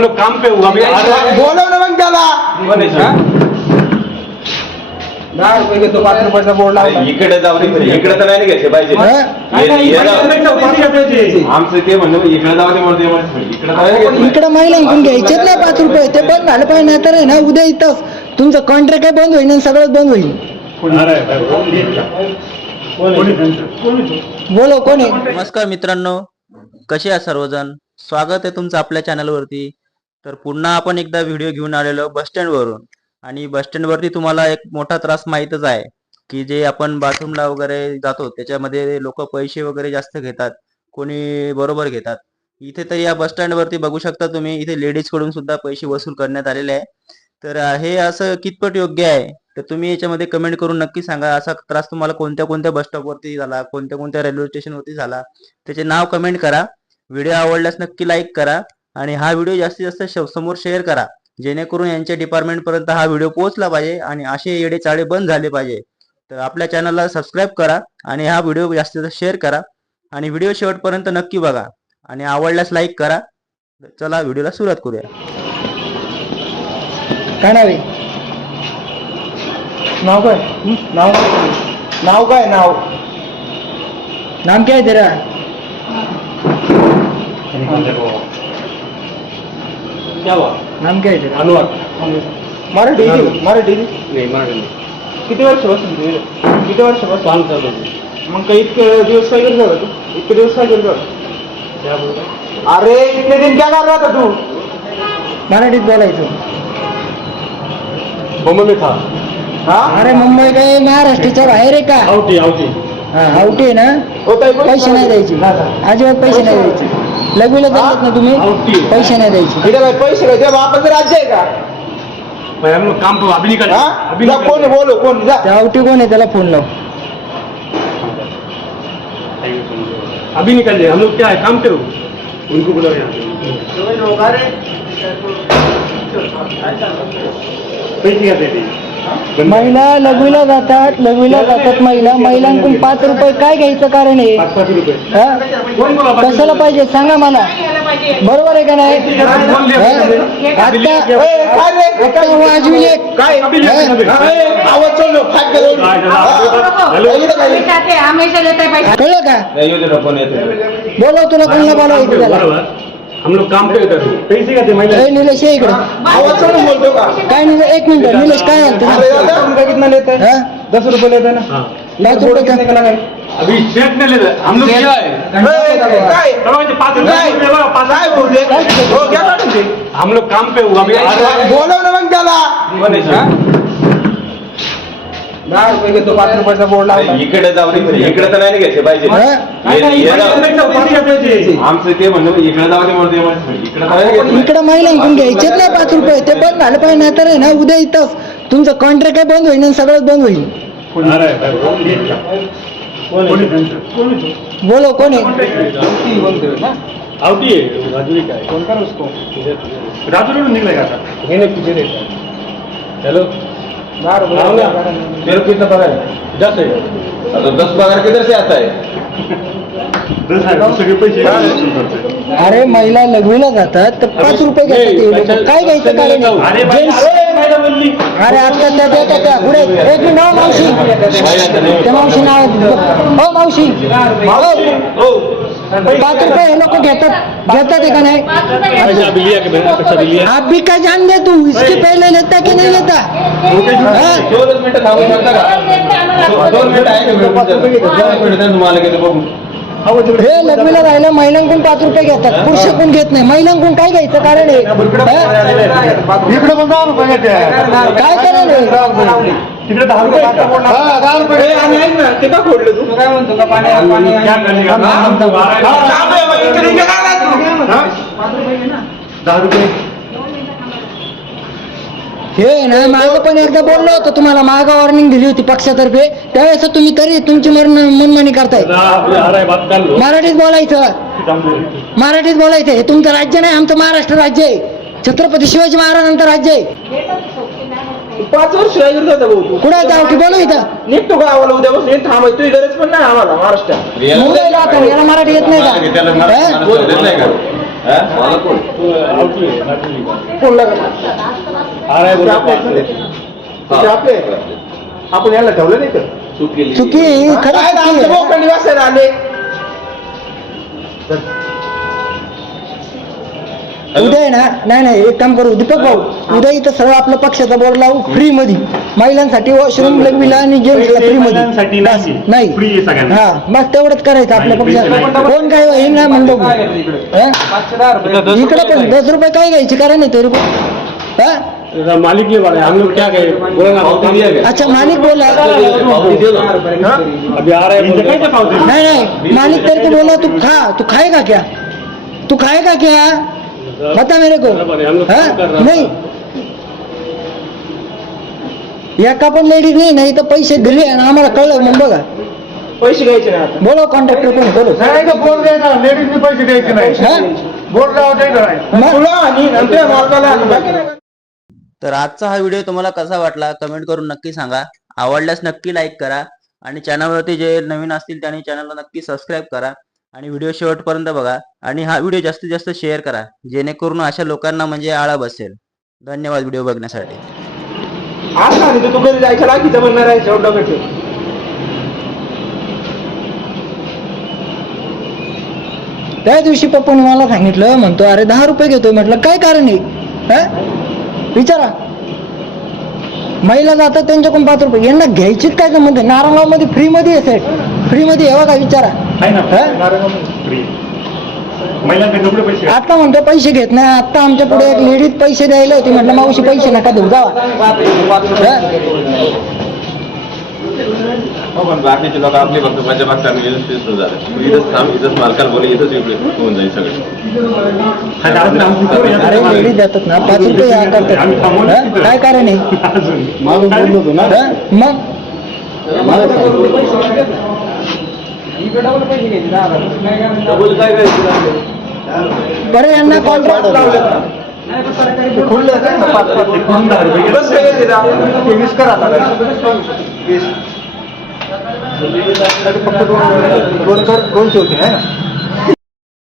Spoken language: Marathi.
हम लोग काम पे हुआ अभी आ रहा है। बोलव ना मग त्याला? दहा रुपये घेतो पाच रुपयाचा बोर्ड लावला इकडे जाऊ दे इकडे तर नाही घ्यायचे पाहिजे हा? हे- हे जाऊ. आमचं ते म्हणलं इकडे जाऊ दे म्हणते इकडे घ्यायचे. इकडे महिलांकडून घ्यायचेच नाही पाच रुपये ते बंद झालं पाहिजे नाही तर आहे ना उद्या इथंच. तुमचं कॉन्ट्रॅक्ट काय बंद होईल आणि सगळंच बंद होईल? बोलो कोण आहे? नमस्कार मित्रांनो कसे आहात सर्वजण? स्वागत आहे तुमचं आपल्या चॅनलवरती तर पुन्हा आपण एकदा व्हिडिओ घेऊन आलेलो बस स्टँडवरून आणि बस स्टँडवरती तुम्हाला एक मोठा त्रास माहीतच आहे की जे आपण बाथरूमला वगैरे जातो त्याच्यामध्ये लोक पैसे वगैरे जास्त घेतात कोणी बरोबर घेतात. इथे तर या बस स्टँडवरती बघू शकता तुम्ही इथे लेडीजकडून सुद्धा पैसे वसूल करण्यात आलेले आहे. तर हे असं कितपत योग्य आहे? तर तुम्ही याच्यामध्ये कमेंट करून नक्की सांगा असा त्रास तुम्हाला कोणत्या कोणत्या बस स्टॉपवरती झाला कोणत्या कोणत्या रेल्वे स्टेशनवरती झाला त्याचे नाव कमेंट करा. व्हिडिओ आवडल्यास नक्की लाईक करा. आणि हा व्हिडिओ जास्तीत जास्त समोर शेअर करा. जेणेकरून यांच्या डिपार्टमेंट पर्यंत हा व्हिडिओ पोहोचला पाहिजे आणि असे येडे चाळे बंद झाले पाहिजे. तर आपल्या चॅनलला सबस्क्राईब करा आणि हा व्हिडिओ जास्तीत जास्त शेअर करा. आणि व्हिडिओ शेवटपर्यंत नक्की बघा. आणि आवडल्यास लाईक करा. चला व्हिडिओला सुरुवात करूया. काय नाव आहे? नाव काय? नाव नाव काय नाव? नाम क्या है तेरा क्या हुआ नाम क्या है तेरा अनुराग मराठी मराठी नहीं मराठी नहीं किती वर्षापासून तू इकडे? किती वर्षापासून हो गए मग काही इतके दिवस काय करत होता तू इतके दिवस काय करत होता क्या बोल रहे हैं? अरे इतने दिन क्या कर रहा था तू मराठीत बोलायचं में था हा अरे मुंबई काय महाराष्ट्राच्या बाहेर आहे का आउटी आउटी हा आवटी आहे ना है? पैसे नाही द्यायचे अजिबात पैसे नाही द्यायचे लग्न जातात ना तुम्ही? पैसे नाही द्यायचे. इकडे काय पैसे काय बापाचं राज्य आहे का? भाई हम लोग काम पे अभी निकल हा? अभी जा निकल कोण आहे? बोलो कोण? जा. त्या आवटी कोण आहे? त्याला फोन लाव. अभी निकल जाए हम लोग क्या है काम पे हो उनको बुलाओ यहाँ पैसे क्या देते महिला लघवीला जातात लघवीला जातात महिला महिलांकडून पाच रुपये काय घ्यायचं कारण आहे हा? कशाला पाहिजे सांगा मला बरोबर आहे का नाही बोल दिया हा? आता ए, काय रे आता वाजविले काय अभी निकल ए, जाए आवाज चल फाट कर हेलो चाहते हैं, हमेशा लेते हैं पैसा कळलं का बोलव तुला कोणाला बोलावायचं त्याला हम लोग काम पे उतर पैसे का थे ए, महिला निलेश ये इकडे। आवाज चल बोलतो का? काय निलेश एक मिनिट निलेश काय अरे दादा। रुपये कितना लेते हैं? हा? दस रुपये लेते हैं ना? हाँ। बोर्ड रुपये कितने का लगाए अभी चेक नहीं लेते हम लोग क्या है। ए, काय चलो ये पाँच काय रुपये बघा, पाच काय हो। क्या काढून ते हम लोग काम पे हुआ अभी है बोलव ना मग त्याला सर? दहा रुपये घेतो पाच रुपयाचा बोर्ड लावला. इकडे जाऊ दे इकडे तर नाही घ्यायचे पाहिजे. हा? हे- हे. आमचं ते म्हणलं इकडे जाऊ दे म्हणते इकडे तर नाही घ्यायचे. इकडे महिलांकडून घ्यायचेच नाही पाच रुपये. ते बंद झालं पाहिजे नाही तर आहे ना उद्या इथंच तुमचं कॉन्ट्रॅक्ट काय बंद होईल आणि सगळंच बंद होईल. है है बोलो कोण आहे? है राजूरी का है फोन कर उसको राजूरी में निकलेगा सर घेणे पीछे देता हेलो? लाओ ना। तेरे को कितना पगार है दस है तो दस पगार किधर से आता है दस है दूसरे के पैसे वसूल करते हैं। अरे महिला लघवीला जातात तर पाच रुपये घेतात लोकं. काय घ्यायचं कारण? आहे? अरे भाई Gents- अरे मैडम बोलली अरे आता त्या त्या त्या पुढे. एक मिनिट हो मावशी. त्या मावशी नाव हो मावशी. हो. पाच रुपये हे लोक घेतात. घेतात का नाही? आप भी का जान दे तू? इसके पहले लेता की नहीं लेता? हाँ? हे लग्नाला राहिलं महिलांकडून पाच रुपये घेतात. पुरुषाकडून घेत नाही? महिलांकडून काय घ्यायचं कारण आहे काय कारण आहे तिकडे दहा रुपये आहेत का? दहा रुपये. ए, आणि ऐक ना ते का फोडलं तू? काय म्हणतो का पाणी पाणी क्या करने का हम तो आ रहे हैं। काम आहे मग, इकडे इकडे काय राहतो? हाँ? दहा रुपये. हे ना माग पण एकदा बोललो होतो तुम्हाला माग वॉर्निंग दिली होती पक्षातर्फे. त्यावेळेस तुम्ही तरी तुमची मन मनमानी करताय. बात मराठीत बोलायचं. मराठीत बोलायचं. हे तुमचं राज्य नाही आमचं महाराष्ट्र राज्य आहे. छत्रपती शिवाजी महाराजांचं राज्य आहे. पाच वर्ष करत होता भाऊ. तू कुठं जाऊ की बोलू इथं. निघतो का आम्हाला उद्यापासून इथे थांबाय तुझी गरज पण नाही आम्हाला महाराष्ट्रात. मुंबईला आता याला मराठी येत नाही त्याला का मला- हा? मला समजत नाही का? हा? मला कोण? कोण लागत आर आय आपले आपण याला ठेवलं नाही का? चूक चुकी ही काय चुकी आमच्या आहे. बोकांडी वाचायला आले. उद्या आहे ना? नाही नाही एक काम करू दीपक भाऊ उद्या इथं सरळ आपलं पक्षाचा बोर्ड लावू फ्री मध्ये. महिलांसाठी वॉशरूम लग्वीला आणि जेंट्सला फ्री मध्ये. नाही. नाही. Free आहे सगळ्यांना. हा बस तेवढंच करायचं आपल्या नाही, free पक्षात. कोण काय हे नाही म्हणतो? इकडे? हा? पण दस रुपये काय घ्यायचे? कारण नाही तरी पण. हा? मालिक ये वाला है, हम लोग क्या कहें बोला ना पावती दिया गया. अच्छा मालिक बोला. पावती दे ना. अभी आ रहा है बोल रहे। नहीं नहीं. मालिक तेरे को बोला तू खा तू खाएगा क्या? तू खाएगा क्या? बता मेरे को। है। नहीं। एका पण लेडीज नाही नाही तर पैसे दिले आणि आम्हाला कळलं मग बघा. पैसे घ्यायचे नाही आता. बोलो कॉन्ट्रॅक्टर कोण बोलो नाही का बोल रहे ना लेडीजने पैसे द्यायचे नाही. हा? बोल रहा होता इधर मग- तुला आणि नंतर मालकाला आणि बाकी नाही. तर आजचा हा व्हिडिओ तुम्हाला कसा वाटला कमेंट करून नक्की सांगा. आवडल्यास नक्की लाईक करा. आणि चॅनलवरती जे नवीन असतील त्यांनी चॅनलला नक्की सबस्क्राईब करा. आणि व्हिडिओ शेवटपर्यंत बघा. आणि हा व्हिडिओ जास्तीत जास्त शेअर करा. जेणेकरून अशा लोकांना म्हणजे आळा बसेल. धन्यवाद व्हिडिओ बघण्यासाठी. आज सांगितलं तू घरी जायच्या लाकीचं म्हणणार आहे शेवट भेटेल त्या दिवशी पप्पाने मला सांगितलं म्हणतो अरे दहा रुपये घेतोय. म्हटलं काय कारण आहे? हा? विचारा. महिला जातात त्यांच्याकडून पाच रुपये. यांना घ्यायचीच काय संबंध नारायणगावमध्ये फ्री मध्ये आहे सेट फ्री मध्ये आहे का? विचारा. आहे ना हा? फ्री महिलांकडे एवढे पैसे आता म्हणतो पैसे घेत नाही आता आमच्या पुढे एक लेडीज पैसे द्यायला होती म्हटलं मावशी पैसे नका देऊ जावा हा? हो पण बाकीचे लोक आपली फक्त मजा बघता मी इथंच सुरू झालं तू इथंच थांब इथंच मालकाला बोल इथंच इकडे होऊन जाईल सगळं हा, आम्ही- आम्ही पोरं येतात अरे. लेडीज ना पाच रुपये या करतात आम्ही थांबवलं हा? तिथं. काय कारण आहे अजून? मग. काय काय म्हणतात? डबल काय काय बरं यांना. ते वीस करा आता. वीस. फक्त दोन दोन- दोनशे होते है ना?